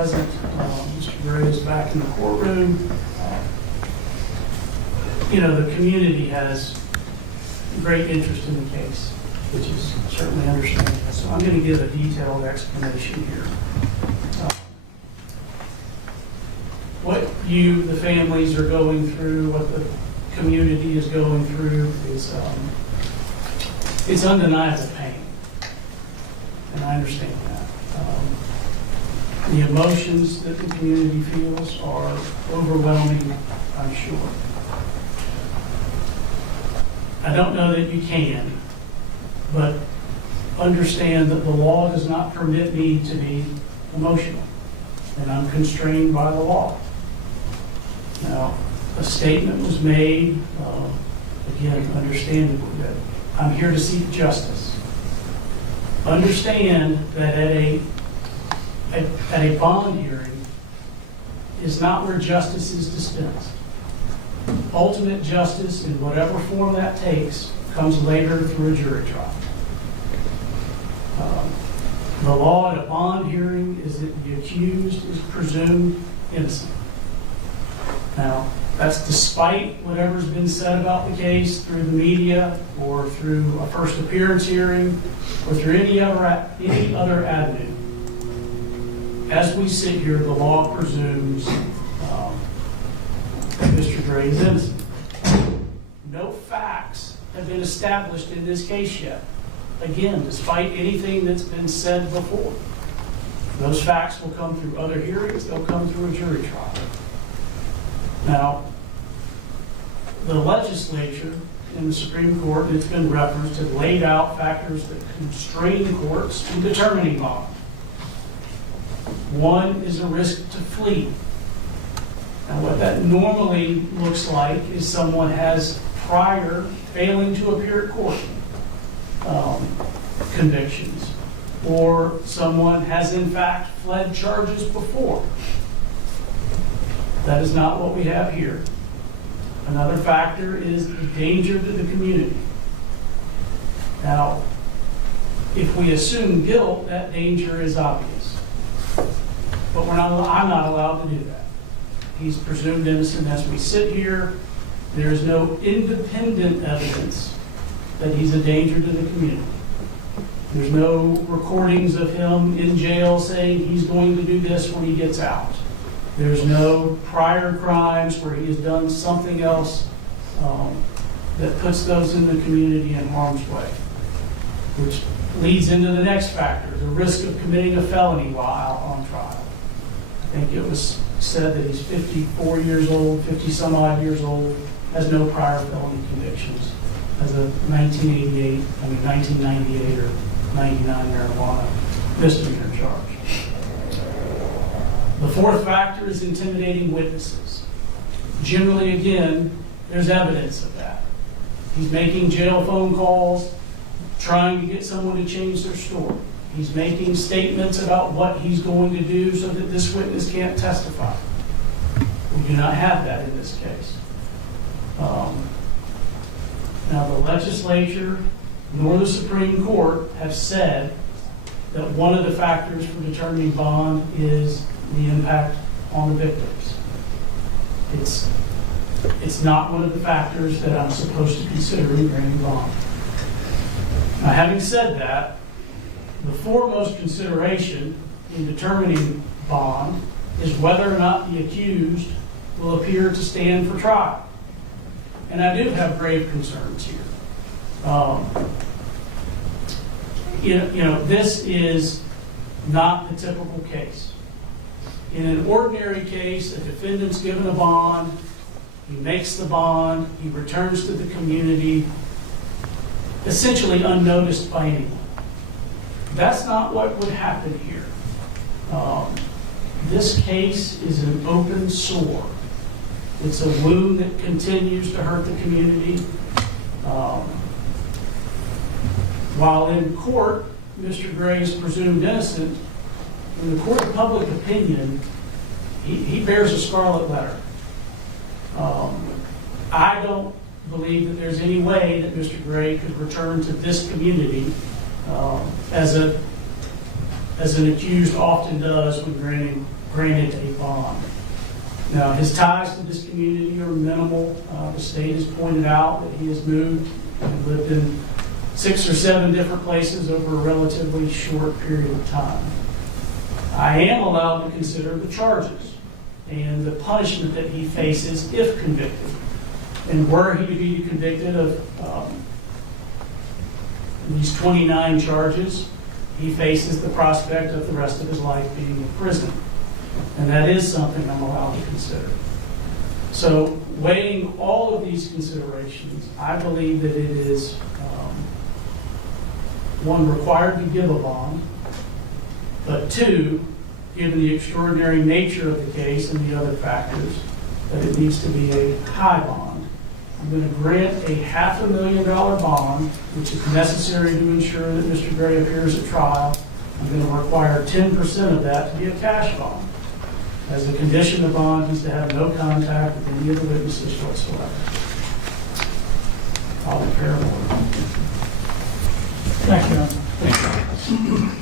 present. Mr. Gray is back in the courtroom. The community has great interest in the case, which is certainly understandable. So I'm going to give a detailed explanation here. What you, the families, are going through, what the community is going through is it's undeniable pain, and I understand that. The emotions that the community feels are overwhelming, I'm sure. I don't know that you can, but understand that the law does not permit me to be emotional, and I'm constrained by the law. Now, a statement was made, again, understandably, that I'm here to seek justice. Understand that at a bond hearing is not where justice is dispensed. Ultimate justice, in whatever form that takes, comes later through a jury trial. The law at a bond hearing is that the accused is presumed innocent. Now, that's despite whatever's been said about the case through the media or through a first appearance hearing or through any other avenue. As we sit here, the law presumes that Mr. Gray is innocent. No facts have been established in this case yet. Again, despite anything that's been said before. Those facts will come through other hearings, they'll come through a jury trial. Now, the legislature in the Supreme Court, and it's been referenced, have laid out factors that constrain the courts in determining bond. One is a risk to flee. Now, what that normally looks like is someone has prior failing to appear at court convictions, or someone has in fact fled charges before. That is not what we have here. Another factor is the danger to the community. Now, if we assume guilt, that danger is obvious. But I'm not allowed to do that. He's presumed innocent as we sit here. There is no independent evidence that he's a danger to the community. There's no recordings of him in jail saying he's going to do this when he gets out. There's no prior crimes where he has done something else that puts those in the community in harm's way, which leads into the next factor, the risk of committing a felony while out on trial. I think it was said that he's 54 years old, 50 some odd years old, has no prior felony convictions, has a 1998 or 99 marijuana misdemeanor charge. The fourth factor is intimidating witnesses. Generally, again, there's evidence of that. He's making jail phone calls, trying to get someone to change their story. He's making statements about what he's going to do so that this witness can't testify. We do not have that in this case. Now, the legislature nor the Supreme Court have said that one of the factors for determining bond is the impact on the victims. It's not one of the factors that I'm supposed to consider in granting bond. Now, having said that, the foremost consideration in determining bond is whether or not the accused will appear to stand for trial. And I do have grave concerns here. This is not the typical case. In an ordinary case, a defendant's given a bond, he makes the bond, he returns to the community, essentially unnoticed by anyone. That's not what would happen here. This case is an open sore. It's a wound that continues to hurt the community. While in court, Mr. Gray is presumed innocent, in the court of public opinion, he bears a scarlet letter. I don't believe that there's any way that Mr. Gray could return to this community as an accused often does when granting granted a bond. Now, his ties to this community are minimal. The state has pointed out that he has moved and lived in 6 or 7 different places over a relatively short period of time. I am allowed to consider the charges and the punishment that he faces if convicted. And were he to be convicted of these 29 charges, he faces the prospect of the rest of his life being in prison. And that is something I'm allowed to consider. So, weighing all of these considerations, I believe that it is, one, required to give a bond, but 2, given the extraordinary nature of the case and the other factors, that it needs to be a high bond. I'm going to grant a $500,000 bond, which is necessary to ensure that Mr. Gray appears at trial. I'm going to require 10% of that to be a cash bond. As a condition, the bond is to have no contact with any of the witnesses whatsoever. I'll prepare a order. Thank you.